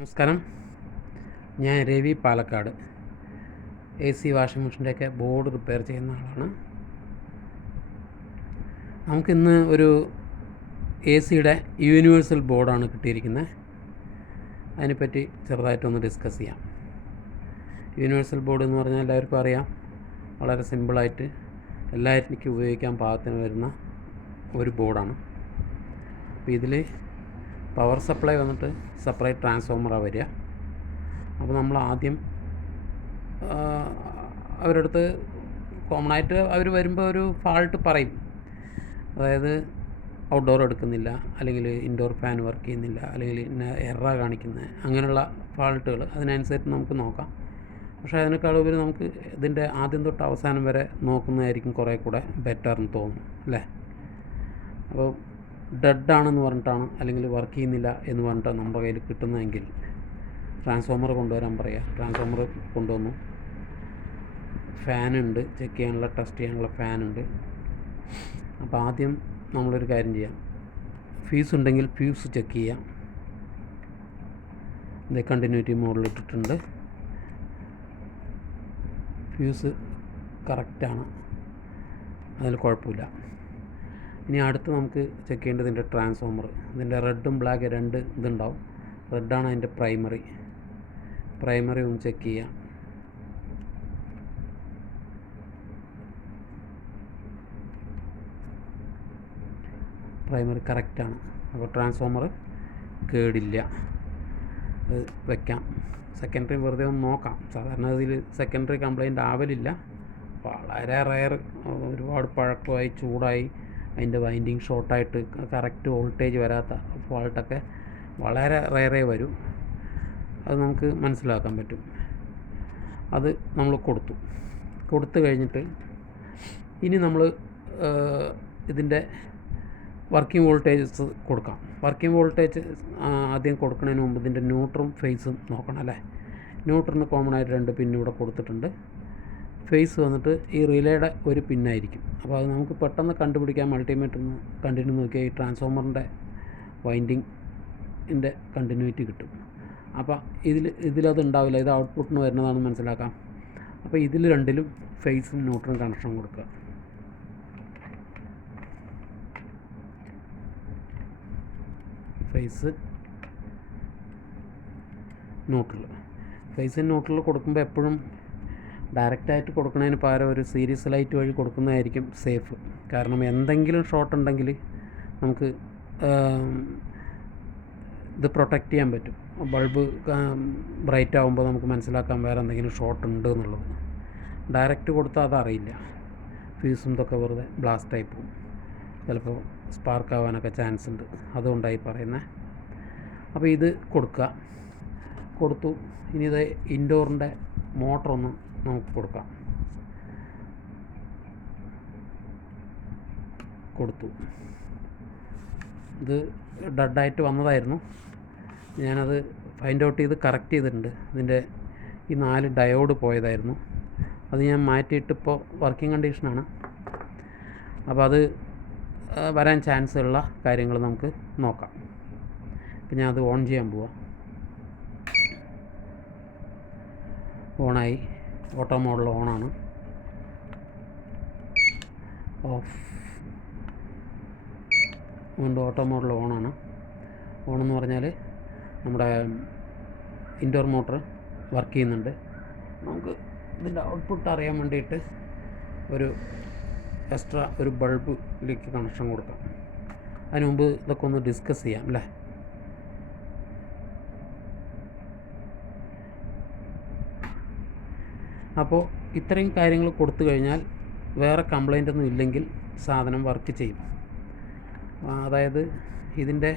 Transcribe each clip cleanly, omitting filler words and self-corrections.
നമസ്കാരം, ഞാൻ Ravi Palakkad. AC washing മെഷീൻ്റെയൊക്കെ ബോർഡ് റിപ്പയർ ചെയ്യുന്ന ആളാണ്. നമുക്കിന്ന് ഒരു AC-യുടെ യൂണിവേഴ്സൽ ബോർഡാണ് കിട്ടിയിരിക്കുന്നത്. അതിനെപ്പറ്റി ചെറുതായിട്ടൊന്ന് ഡിസ്കസ് ചെയ്യാം. യൂണിവേഴ്സൽ ബോർഡ് എന്ന് പറഞ്ഞാൽ എല്ലാവർക്കും അറിയാം, വളരെ സിമ്പിളായിട്ട് എല്ലാവർക്കും ഉപയോഗിക്കാൻ പാകത്തിന് വരുന്ന ഒരു ബോർഡാണ്. അപ്പോൾ ഇതിൽ പവർ സപ്ലൈ വന്നിട്ട് സെപ്പറേറ്റ് ട്രാൻസ്ഫോമറാണ് വരിക. അപ്പോൾ നമ്മൾ ആദ്യം അവരുടെ അടുത്ത് കോമണായിട്ട് അവർ വരുമ്പോൾ ഒരു ഫാൾട്ട് പറയും. അതായത് ഔട്ട്ഡോർ എടുക്കുന്നില്ല, അല്ലെങ്കിൽ ഇൻഡോർ ഫാൻ വർക്ക് ചെയ്യുന്നില്ല, അല്ലെങ്കിൽ എറർ കാണിക്കുന്നത്, അങ്ങനെയുള്ള ഫാൾട്ടുകൾ അതിനനുസരിച്ച് നമുക്ക് നോക്കാം. പക്ഷേ അതിനേക്കാൾ ഉപരി നമുക്ക് ഇതിൻ്റെ ആദ്യം തൊട്ട് അവസാനം വരെ നോക്കുന്നതായിരിക്കും കുറേ കൂടെ ബെറ്റർ എന്ന് തോന്നുന്നു, അല്ലേ? അപ്പോൾ ഡെഡ് ആണെന്ന് പറഞ്ഞിട്ടാണ്, അല്ലെങ്കിൽ വർക്ക് ചെയ്യുന്നില്ല എന്ന് പറഞ്ഞിട്ട് നമ്മുടെ കയ്യിൽ കിട്ടുന്നതെങ്കിൽ ട്രാൻസ്ഫോമർ കൊണ്ടുവരാൻ പറയുക. ട്രാൻസ്ഫോമർ കൊണ്ടുവന്നു, ഫാനുണ്ട്, ചെക്ക് ചെയ്യാനുള്ള ടെസ്റ്റ് ചെയ്യാനുള്ള ഫാനുണ്ട്. അപ്പോൾ ആദ്യം നമ്മളൊരു കാര്യം ചെയ്യാം, ഫ്യൂസ് ഉണ്ടെങ്കിൽ ഫ്യൂസ് ചെക്ക് ചെയ്യാം. ഇത് കണ്ടിന്യൂറ്റി മോഡിലിട്ടിട്ടുണ്ട്, ഫ്യൂസ് കറക്റ്റാണ്, അതിൽ കുഴപ്പമില്ല. ഇനി അടുത്ത് നമുക്ക് ചെക്ക് ചെയ്യേണ്ടത് ഇതിൻ്റെ ട്രാൻസ്ഫോമർ. ഇതിൻ്റെ റെഡും ബ്ലാക്ക് രണ്ട് ഇതുണ്ടാവും. റെഡാണ് അതിൻ്റെ പ്രൈമറി ഒന്ന് ചെക്ക് ചെയ്യാം. പ്രൈമറി കറക്റ്റാണ്, അപ്പോൾ ട്രാൻസ്ഫോമർ കേടില്ല, അത് വയ്ക്കാം. സെക്കൻഡറി വെറുതെ ഒന്ന് നോക്കാം. സാധാരണ ഇതിൽ സെക്കൻഡറി കംപ്ലൈൻറ്റ് ആവലില്ല, വളരെ റയർ, ഒരുപാട് പഴക്കമായി ചൂടായി അതിൻ്റെ വൈൻഡിങ് ഷോർട്ടായിട്ട് കറക്റ്റ് വോൾട്ടേജ് വരാത്ത ഫാൾട്ടൊക്കെ വളരെ റയറേ വരും. അത് നമുക്ക് മനസ്സിലാക്കാൻ പറ്റും. അത് നമ്മൾ കൊടുത്തു കഴിഞ്ഞിട്ട് ഇനി നമ്മൾ ഇതിൻ്റെ വർക്കിംഗ് വോൾട്ടേജസ് കൊടുക്കാം. വർക്കിംഗ് വോൾട്ടേജ് ആദ്യം കൊടുക്കുന്നതിന് മുമ്പ് ഇതിൻ്റെ ന്യൂട്രും ഫേസും നോക്കണം, അല്ലേ? ന്യൂട്രിന് കോമൺ ആയിട്ട് 2 പിൻ ഇവിടെ കൊടുത്തിട്ടുണ്ട്. ഫേസ് വന്നിട്ട് ഈ റിലേയുടെ ഒരു പിന്നായിരിക്കും. അപ്പോൾ അത് നമുക്ക് പെട്ടെന്ന് കണ്ടുപിടിക്കാൻ മൾട്ടിമീറ്ററിന് കണ്ടിന്യൂ നോക്കിയാൽ ഈ ട്രാൻസ്ഫോമറിൻ്റെ വൈൻഡിങ്ങിൻ്റെ കണ്ടിന്യൂറ്റി കിട്ടും. അപ്പോൾ ഇതിലത് ഉണ്ടാവില്ല, ഇത് ഔട്ട്പുട്ടിന് വരുന്നതാണെന്ന് മനസ്സിലാക്കാം. അപ്പോൾ ഇതിൽ രണ്ടിലും ഫേസും ന്യൂട്രും കണക്ഷൻ കൊടുക്കുക. ഫേസ് ന്യൂട്രൽ കൊടുക്കുമ്പോൾ എപ്പോഴും ഡയറക്റ്റായിട്ട് കൊടുക്കുന്നതിന് പകരം ഒരു സീരീസ് ലൈറ്റ് വഴി കൊടുക്കുന്നതായിരിക്കും സേഫ്. കാരണം എന്തെങ്കിലും ഷോർട്ട് ഉണ്ടെങ്കിൽ നമുക്ക് ഇത് പ്രൊട്ടക്റ്റ് ചെയ്യാൻ പറ്റും. ബൾബ് ബ്രൈറ്റ് ആകുമ്പോൾ നമുക്ക് മനസ്സിലാക്കാൻ വേറെ എന്തെങ്കിലും ഷോർട്ട് ഉണ്ട് എന്നുള്ളത്. ഡയറക്റ്റ് കൊടുത്താൽ അതറിയില്ല, ഫ്യൂസും ഇതൊക്കെ വെറുതെ ബ്ലാസ്റ്റായി പോകും, ചിലപ്പോൾ സ്പാർക്ക് ആവാനൊക്കെ ചാൻസ് ഉണ്ട്. അതുകൊണ്ടായി പറയുന്നത്. അപ്പോൾ ഇത് കൊടുത്തു. ഇനി ഇത് ഇൻഡോറിൻ്റെ മോട്ടറൊന്ന് നമുക്ക് കൊടുത്തു. ഇത് ഡെഡായിട്ട് വന്നതായിരുന്നു. ഞാനത് ഫൈൻഡ് ഔട്ട് ചെയ്ത് കറക്റ്റ് ചെയ്തിട്ടുണ്ട്. ഇതിൻ്റെ ഈ 4 ഡയോഡ് പോയതായിരുന്നു. അത് ഞാൻ മാറ്റിയിട്ടിപ്പോൾ വർക്കിംഗ് കണ്ടീഷനാണ്. അപ്പോൾ അത് വരാൻ ചാൻസ് ഉള്ള കാര്യങ്ങൾ നമുക്ക് നോക്കാം. ഇപ്പം ഞാൻ അത് ഓൺ ചെയ്യാൻ പോവാം. ഓണായി, ഓട്ടോ മോഡിൽ ഓണാണ്. ഓഫ്, വീണ്ടും ഓട്ടോ മോഡിൽ ഓണാണ്. ഓണെന്ന് പറഞ്ഞാൽ നമ്മുടെ ഇൻഡോർ മോട്ടർ വർക്ക് ചെയ്യുന്നുണ്ട്. നമുക്ക് ഇതിൻ്റെ ഔട്ട്പുട്ട് അറിയാൻ വേണ്ടിയിട്ട് ഒരു എക്സ്ട്രാ ഒരു ബൾബിലേക്ക് കണക്ഷൻ കൊടുക്കാം. അതിന് മുമ്പ് ഇതൊക്കെ ഒന്ന് ഡിസ്കസ് ചെയ്യാം, അല്ലേ? അപ്പോൾ ഇത്രയും കാര്യങ്ങൾ കൊടുത്തു കഴിഞ്ഞാൽ വേറെ കംപ്ലൈൻ്റ് ഒന്നും ഇല്ലെങ്കിൽ സാധനം വർക്ക് ചെയ്യും. അതായത് ഇതിൻ്റെ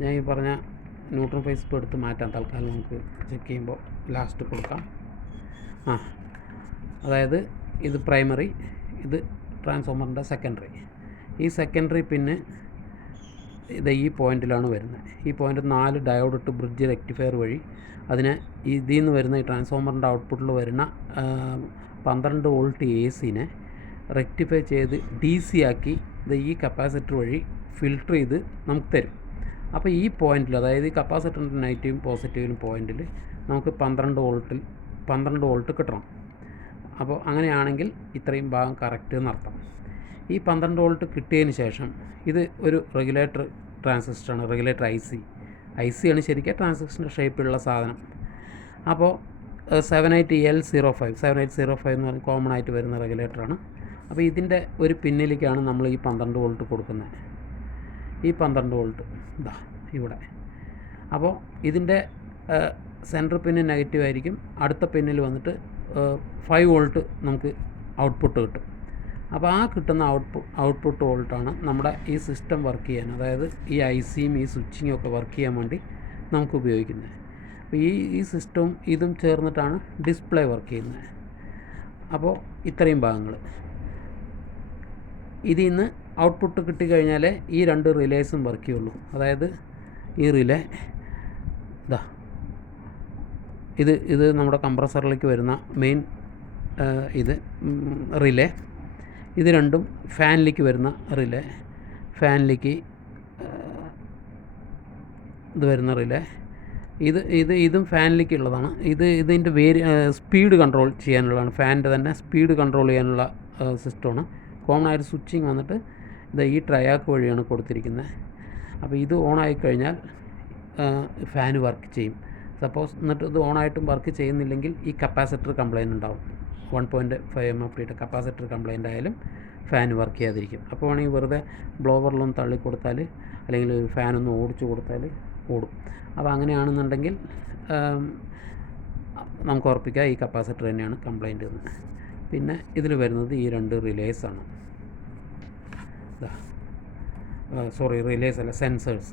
ഞാൻ ഈ പറഞ്ഞ ന്യൂട്രൽ ഫേസ് ഇപ്പോൾ എടുത്ത് മാറ്റാം. തൽക്കാലം നമുക്ക് ചെക്ക് ചെയ്യുമ്പോൾ ലാസ്റ്റ് കൊടുക്കാം. അതായത് ഇത് പ്രൈമറി, ഇത് ട്രാൻസ്ഫോമറിൻ്റെ സെക്കൻഡറി. ഈ സെക്കൻഡറി പിന്നെ ഇത് ഈ പോയിൻറ്റിലാണ് വരുന്നത്. ഈ പോയിൻ്റ് 4 ഡയോഡ് ഇട്ട് ബ്രിഡ്ജ് റെക്ടിഫയർ വഴി അതിനെ ഇതിൽ നിന്ന് വരുന്ന ഈ ട്രാൻസ്ഫോമറിൻ്റെ ഔട്ട്പുട്ടിൽ വരുന്ന 12 വോൾട്ട് AC-നെ റെക്ടിഫൈ ചെയ്ത് DC ആക്കി ഇത് ഈ കപ്പാസിറ്റർ വഴി ഫിൽട്ടർ ചെയ്ത് നമുക്ക് തരും. അപ്പോൾ ഈ പോയിൻറ്റിൽ, അതായത് ഈ കപ്പാസിറ്ററിൻ്റെ നെഗറ്റീവും പോസിറ്റീവിലും പോയിൻറ്റിൽ നമുക്ക് 12 വോൾട്ട് കിട്ടണം. അപ്പോൾ അങ്ങനെയാണെങ്കിൽ ഇത്രയും ഭാഗം കറക്റ്റ് എന്നർത്ഥം. ഈ 12 വോൾട്ട് കിട്ടിയതിന് ശേഷം ഇത് ഒരു റെഗുലേറ്റർ ട്രാൻസിസ്റ്ററാണ്, റെഗുലേറ്റർ ഐ സി ആണ് ശരിക്കും ട്രാൻസിസ്റ്ററിൻ്റെ ഷേപ്പിലുള്ള സാധനം. അപ്പോൾ 7805 എന്ന് പറഞ്ഞാൽ കോമൺ ആയിട്ട് വരുന്ന റെഗുലേറ്ററാണ്. അപ്പോൾ ഇതിൻ്റെ ഒരു പിന്നിലേക്കാണ് നമ്മൾ ഈ 12 വോൾട്ട് കൊടുക്കുന്നത്. ഈ 12 വോൾട്ട് ഇതാ ഇവിടെ. അപ്പോൾ ഇതിൻ്റെ സെൻറ്റർ പിന്ന് നെഗറ്റീവ് ആയിരിക്കും, അടുത്ത പിന്നിൽ വന്നിട്ട് 5 വോൾട്ട് നമുക്ക് ഔട്ട്പുട്ട് കിട്ടും. അപ്പോൾ ആ കിട്ടുന്ന ഔട്ട്പുട്ട് വോൾട്ടാണ് നമ്മുടെ ഈ സിസ്റ്റം വർക്ക് ചെയ്യാൻ, അതായത് ഈ ഐ സിയും ഈ സ്വിച്ചിങ്ങും ഒക്കെ വർക്ക് ചെയ്യാൻ വേണ്ടി നമുക്ക് ഉപയോഗിക്കുന്നത്. അപ്പോൾ ഈ സിസ്റ്റവും ഇതും ചേർന്നിട്ടാണ് ഡിസ്പ്ലേ വർക്ക് ചെയ്യുന്നത്. അപ്പോൾ ഇത്രയും ഭാഗങ്ങൾ ഇതിൽ നിന്ന് ഔട്ട്പുട്ട് കിട്ടിക്കഴിഞ്ഞാലേ ഈ 2 റിലേസും വർക്ക് ചെയ്യുള്ളൂ. അതായത് ഈ റിലേ ഇതാ ഇത് നമ്മുടെ കംപ്രസറിലേക്ക് വരുന്ന മെയിൻ റിലേ. ഇത് രണ്ടും ഫാനിലേക്ക് വരുന്ന റിലേ, ഫാനിലേക്ക് ഇത് വരുന്ന റിലേ. ഇതും ഫാനിലേക്കുള്ളതാണ്. ഇതിൻ്റെ സ്പീഡ് കൺട്രോൾ ചെയ്യാനുള്ളതാണ്, ഫാനിൻ്റെ തന്നെ സ്പീഡ് കൺട്രോൾ ചെയ്യാനുള്ള സിസ്റ്റമാണ്. കോമൺ ആയിട്ട് സ്വിച്ചിങ് വന്നിട്ട് ഈ ട്രയാക്ക് വഴിയാണ് കൊടുത്തിരിക്കുന്നത്. അപ്പോൾ ഇത് ഓണായി കഴിഞ്ഞാൽ ഫാൻ വർക്ക് ചെയ്യും. സപ്പോസ് എന്നിട്ട് ഇത് ഓണായിട്ടും വർക്ക് ചെയ്യുന്നില്ലെങ്കിൽ ഈ കപ്പാസിറ്റർ കംപ്ലയിൻ്റ് ഉണ്ടാവും. 1.5 MFTയുടെ കപ്പാസിറ്റർ കംപ്ലയിൻ്റ് ആയാലും ഫാൻ വർക്ക് ചെയ്യാതിരിക്കും. അപ്പോൾ വേണമെങ്കിൽ വെറുതെ ബ്ലോവറിലൊന്ന് തള്ളി കൊടുത്താൽ, അല്ലെങ്കിൽ ഫാനൊന്ന് ഓടിച്ചു കൊടുത്താൽ ഓടും. അപ്പോൾ അങ്ങനെയാണെന്നുണ്ടെങ്കിൽ നമുക്ക് ഉറപ്പിക്കാം ഈ കപ്പാസിറ്റർ തന്നെയാണ് കംപ്ലയിൻ്റ് എന്ന്. പിന്നെ ഇതിൽ വരുന്നത് ഈ 2 റിലേസാണ്. റിലേസ് അല്ല, സെൻസേഴ്സ്.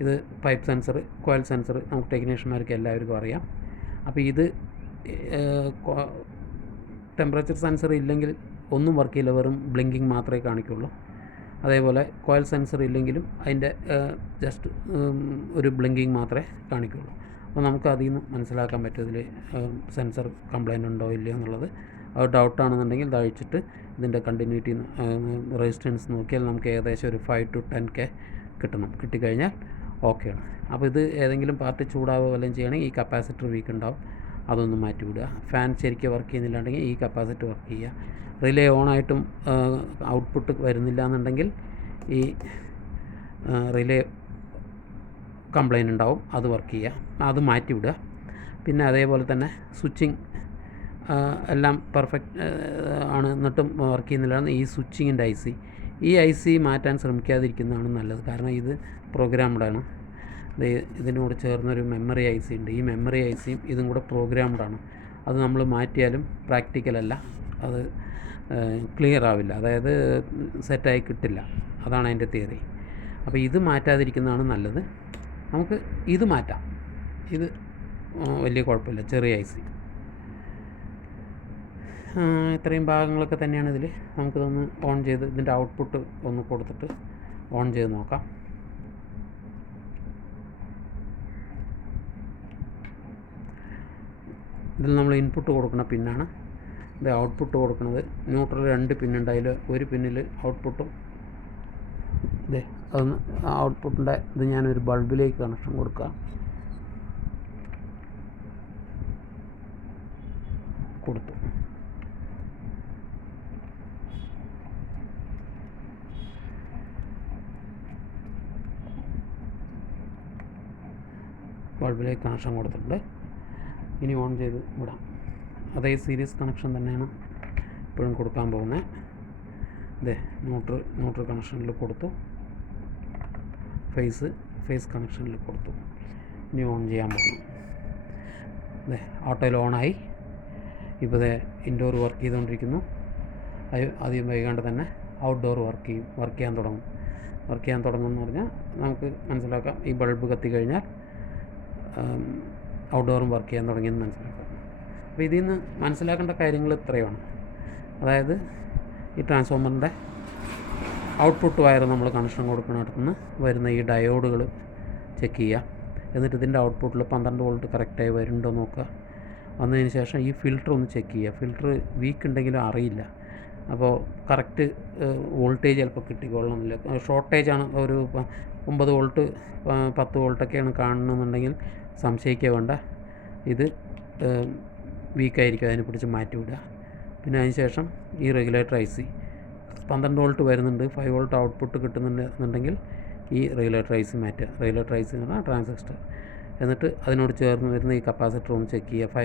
ഇത് പൈപ്പ് സെൻസർ, കോയിൽ സെൻസർ നമുക്ക് ടെക്നീഷ്യന്മാർക്ക് എല്ലാവർക്കും അറിയാം. അപ്പോൾ ഇത് ടെമ്പറേച്ചർ സെൻസർ ഇല്ലെങ്കിൽ ഒന്നും വർക്ക് ചെയ്യില്ല, വെറും ബ്ലിങ്കിങ് മാത്രമേ കാണിക്കുള്ളൂ. അതേപോലെ കോയിൽ സെൻസർ ഇല്ലെങ്കിലും അതിൻ്റെ ജസ്റ്റ് ഒരു ബ്ലിങ്കിങ് മാത്രമേ കാണിക്കുള്ളൂ. അപ്പോൾ നമുക്ക് അതിൽ നിന്ന് മനസ്സിലാക്കാൻ പറ്റും ഇതിൽ സെൻസർ കംപ്ലയിൻ്റ് ഉണ്ടോ ഇല്ലയോ എന്നുള്ളത്. അത് ഡൗട്ടാണെന്നുണ്ടെങ്കിൽ ഇത് അഴിച്ചിട്ട് ഇതിൻ്റെ കണ്ടിന്യൂറ്റി റെസിസ്റ്റൻസ് നോക്കിയാൽ നമുക്ക് ഏകദേശം ഒരു 5 to 10K കിട്ടണം. കിട്ടിക്കഴിഞ്ഞാൽ ഓക്കെയാണ്. അപ്പോൾ ഇത് ഏതെങ്കിലും പാർട്ട് ചൂടാവുക വല്ലതും ചെയ്യണമെങ്കിൽ ഈ കപ്പാസിറ്റർ വീക്ക് ഉണ്ടാവും, അതൊന്ന് മാറ്റി വിടുക. ഫാൻ ശരിക്കും വർക്ക് ചെയ്യുന്നില്ലാണ്ടെങ്കിൽ ഈ കപ്പാസിറ്റർ വർക്ക് ചെയ്യുക. റിലേ ഓണായിട്ടും ഔട്ട്പുട്ട് വരുന്നില്ല എന്നുണ്ടെങ്കിൽ ഈ റിലേ കംപ്ലയിൻ്റ് ഉണ്ടാവും, അത് വർക്ക് ചെയ്യുക, അത് മാറ്റി വിടുക. പിന്നെ അതേപോലെ തന്നെ സ്വിച്ചിങ് എല്ലാം പെർഫെക്റ്റ് ആണ്, എന്നിട്ടും വർക്ക് ചെയ്യുന്നില്ല ഈ സ്വിച്ചിങ്ങിൻ്റെ ഈ ഐ സി മാറ്റാൻ ശ്രമിക്കാതിരിക്കുന്നതാണ് നല്ലത്. കാരണം ഇത് പ്രോഗ്രാംഡാണ്. ഇതിനോട് ചേർന്നൊരു മെമ്മറി ഐ സി ഉണ്ട്. ഈ മെമ്മറി ഐ സിയും ഇതും കൂടെ പ്രോഗ്രാംഡാണ്. അത് നമ്മൾ മാറ്റിയാലും പ്രാക്ടിക്കലല്ല, അത് ക്ലിയർ ആവില്ല, അതായത് സെറ്റായി കിട്ടില്ല. അതാണ് അതിൻ്റെ തിയറി. അപ്പോൾ ഇത് മാറ്റാതിരിക്കുന്നതാണ് നല്ലത്. നമുക്ക് ഇത് മാറ്റാം, ഇത് വലിയ കുഴപ്പമില്ല, ചെറിയ ഐ സി. ഇത്രയും ഭാഗങ്ങളൊക്കെ തന്നെയാണ് ഇതിൽ. നമുക്കിതൊന്ന് ഓൺ ചെയ്ത് ഇതിൻ്റെ ഔട്ട്പുട്ട് ഒന്ന് കൊടുത്തിട്ട് ഓൺ ചെയ്ത് നോക്കാം. ഇതിൽ നമ്മൾ ഇൻപുട്ട് കൊടുക്കുന്ന പിന്നാണ്, ഇത് ഔട്ട്പുട്ട് കൊടുക്കുന്നത്. ന്യൂട്രൽ 2 പിന്നുണ്ട്, അതിൽ ഒരു പിന്നിൽ ഔട്ട്പുട്ടും അതൊന്ന് ഔട്ട്പുട്ടിൻ്റെ ഇത് ഞാനൊരു ബൾബിലേക്ക് കണക്ഷൻ കൊടുക്കാം. കൊടുത്തു. ബൾബിലേക്ക് കണക്ഷൻ കൊടുത്തിട്ടുണ്ട്. ഇനി ഓൺ ചെയ്ത് വിടാം. അതേ സീരീസ് കണക്ഷൻ തന്നെയാണ് ഇപ്പോഴും കൊടുക്കാൻ പോകുന്നത്. ന്യൂട്രൽ കണക്ഷനിൽ കൊടുത്തു, ഫേസ് കണക്ഷനിൽ കൊടുത്തു. ഇനി ഓൺ ചെയ്യാൻ പോകുന്നു. ഓട്ടോയിൽ ഓണായി. ഇപ്പോൾ ഇൻഡോർ വർക്ക് ചെയ്തുകൊണ്ടിരിക്കുന്നു. ആദ്യം വൈകാണ്ട് തന്നെ ഔട്ട്ഡോർ വർക്ക് ചെയ്യാൻ തുടങ്ങും. വർക്ക് ചെയ്യാൻ തുടങ്ങുമെന്ന് പറഞ്ഞാൽ നമുക്ക് മനസ്സിലാക്കാം, ഈ ബൾബ് കത്തിക്കഴിഞ്ഞാൽ ഔട്ട്ഡോറും വർക്ക് ചെയ്യാൻ തുടങ്ങിയെന്ന് മനസ്സിലാക്കാം. അപ്പോൾ ഇതിൽ നിന്ന് മനസ്സിലാക്കേണ്ട കാര്യങ്ങൾ ഇത്രയുമാണ്. അതായത് ഈ ട്രാൻസ്ഫോമറിൻ്റെ ഔട്ട്പുട്ട് വയർ നമ്മൾ കണക്ഷൻ കൊടുക്കുന്നിടത്തുനിന്ന് വരുന്ന ഈ ഡയോഡുകൾ ചെക്ക് ചെയ്യുക. എന്നിട്ട് ഇതിൻ്റെ ഔട്ട്പുട്ടിൽ 12 വോൾട്ട് കറക്റ്റായി വരുന്നുണ്ടോ നോക്കുക. വന്നതിന് ശേഷം ഈ ഫിൽറ്റർ ഒന്ന് ചെക്ക് ചെയ്യുക. ഫിൽറ്റർ വീക്ക് ഉണ്ടെങ്കിലും അറിയില്ല, അപ്പോൾ കറക്റ്റ് വോൾട്ടേജ് ചിലപ്പോൾ കിട്ടിക്കൊള്ളണമെന്നില്ല. ഷോർട്ടേജാണ്, ഒരു 9 വോൾട്ട് 10 വോൾട്ടൊക്കെയാണ് കാണണമെന്നുണ്ടെങ്കിൽ സംശയിക്കുക വേണ്ട, ഇത് വീക്കായിരിക്കും. അതിനെ പിടിച്ച് മാറ്റി വിടുക. പിന്നെ അതിന് ശേഷം ഈ റെഗുലേറ്റർ IC 12 വോൾട്ട് വരുന്നുണ്ട്, 5 വോൾട്ട് ഔട്ട്പുട്ട് കിട്ടുന്നുണ്ടെങ്കിൽ ഈ റെഗുലേറ്റർ IC മാറ്റുക. റെഗുലേറ്റർ IC എന്ന് പറഞ്ഞാൽ ട്രാൻസിസ്റ്റർ. എന്നിട്ട് അതിനോട് ചേർന്ന് വരുന്ന ഈ കപ്പാസിറ്റർ ഒന്ന് ചെക്ക് ചെയ്യുക.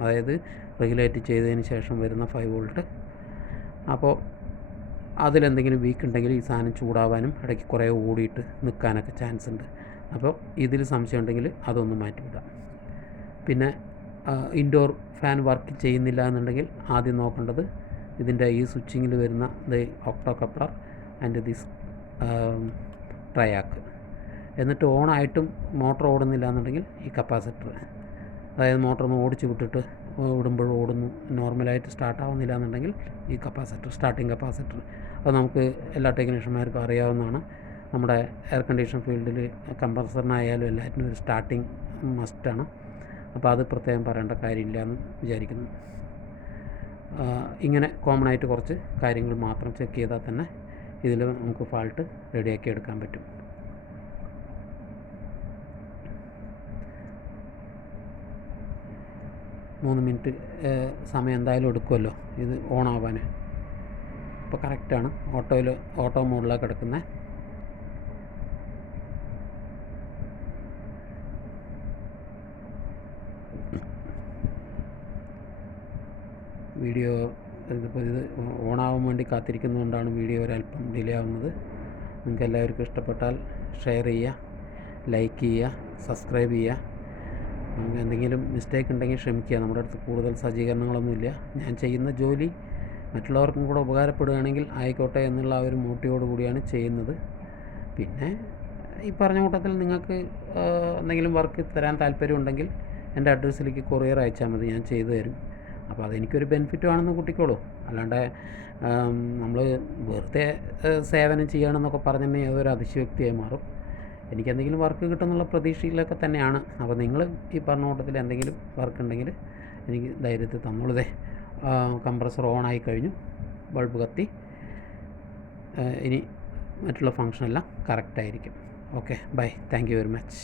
അതായത് റെഗുലേറ്റ് ചെയ്തതിന് ശേഷം വരുന്ന 5 വോൾട്ട്. അപ്പോൾ അതിലെന്തെങ്കിലും വീക്ക് ഉണ്ടെങ്കിൽ ഈ സാധനം ചൂടാവാനും ഇടയ്ക്ക് കുറേ ഓടിയിട്ട് നിൽക്കാനൊക്കെ ചാൻസ് ഉണ്ട്. അപ്പോൾ ഇതിൽ സംശയം ഉണ്ടെങ്കിൽ അതൊന്ന് മാറ്റിവിടാം. പിന്നെ ഇൻഡോർ ഫാൻ വർക്ക് ചെയ്യുന്നില്ല എന്നുണ്ടെങ്കിൽ ആദ്യം നോക്കേണ്ടത് ഇതിൻ്റെ ഈ സ്വിച്ചിങ്ങിൽ വരുന്ന ഒക്ടോ കപ്ലർ ആൻഡ് ദിസ് ട്രയാക്ക്. എന്നിട്ട് ഓണായിട്ടും മോട്ടർ ഓടുന്നില്ല എന്നുണ്ടെങ്കിൽ ഈ കപ്പാസിറ്റർ, അതായത് മോട്ടർ ഒന്ന് ഓടിച്ച് വിട്ടിട്ട് വിടുമ്പോൾ ഓടുന്നു, നോർമലായിട്ട് സ്റ്റാർട്ട് ആവുന്നില്ല എന്നുണ്ടെങ്കിൽ ഈ കപ്പാസിറ്റർ, സ്റ്റാർട്ടിങ് കപ്പാസിറ്റർ. അത് നമുക്ക് എല്ലാ ടെക്നീഷ്യന്മാർക്കും അറിയാവുന്നതാണ്. നമ്മുടെ എയർ കണ്ടീഷൻ ഫീൽഡിൽ കംപ്രസറിനായാലും എല്ലാറ്റിനും ഒരു സ്റ്റാർട്ടിങ് മസ്റ്റാണ്. അപ്പോൾ അത് പ്രത്യേകം പറയേണ്ട കാര്യമില്ല എന്ന് വിചാരിക്കുന്നു. ഇങ്ങനെ കോമൺ ആയിട്ട് കുറച്ച് കാര്യങ്ങൾ മാത്രം ചെക്ക് ചെയ്താൽ തന്നെ ഇതിൽ നമുക്ക് ഫാൾട്ട് റെഡിയാക്കി എടുക്കാൻ പറ്റും. മൂന്ന് മിനിറ്റ് സമയം എന്തായാലും എടുക്കുമല്ലോ ഇത് ഓൺ ആവാൻ. ഇപ്പോൾ കറക്റ്റാണ്, ഓട്ടോ മോഡിലാണ് കിടക്കുന്നത്. വീഡിയോ ഇത് ഓണാവാൻ വേണ്ടി കാത്തിരിക്കുന്നതുകൊണ്ടാണ് വീഡിയോ ഒരല്പം ഡിലേ ആവുന്നത്. നിങ്ങൾക്ക് എല്ലാവർക്കും ഇഷ്ടപ്പെട്ടാൽ ഷെയർ ചെയ്യുക, ലൈക്ക് ചെയ്യുക, സബ്സ്ക്രൈബ് ചെയ്യുക. നമുക്ക് എന്തെങ്കിലും മിസ്റ്റേക്ക് ഉണ്ടെങ്കിൽ ക്ഷമിക്കുക. നമ്മുടെ അടുത്ത് കൂടുതൽ സജ്ജീകരണങ്ങളൊന്നുമില്ല. ഞാൻ ചെയ്യുന്ന ജോലി മറ്റുള്ളവർക്കും കൂടെ ഉപകാരപ്പെടുകയാണെങ്കിൽ ആയിക്കോട്ടെ എന്നുള്ള ആ ഒരു മോട്ടീവോട് കൂടിയാണ് ചെയ്യുന്നത്. പിന്നെ ഈ പറഞ്ഞ കൂട്ടത്തിൽ നിങ്ങൾക്ക് എന്തെങ്കിലും വർക്ക് തരാൻ താല്പര്യമുണ്ടെങ്കിൽ എൻ്റെ അഡ്രസ്സിലേക്ക് കൊറിയർ അയച്ചാൽ മതി, ഞാൻ ചെയ്തു തരും. അപ്പോൾ അതെനിക്കൊരു ബെനിഫിറ്റും ആണെന്ന് കൂട്ടിക്കോളൂ. അല്ലാണ്ട് നമ്മൾ വെറുതെ സേവനം ചെയ്യണമെന്നൊക്കെ പറഞ്ഞിട്ടുണ്ടെങ്കിൽ അതൊരു അതിശയോക്തിയായി മാറും. എനിക്കെന്തെങ്കിലും വർക്ക് കിട്ടുമെന്നുള്ള പ്രതീക്ഷയിലൊക്കെ തന്നെയാണ്. അപ്പോൾ നിങ്ങൾ ഈ പറഞ്ഞ കൂട്ടത്തിൽ എന്തെങ്കിലും വർക്ക് ഉണ്ടെങ്കിൽ എനിക്ക് ധൈര്യത്തിൽ തന്നോളൂ. കംപ്രസർ ഓണായി കഴിഞ്ഞു, ബൾബ് കത്തി, ഇനി മറ്റുള്ള ഫങ്ഷനെല്ലാം കറക്റ്റായിരിക്കും. Okay, bye, thank you very much.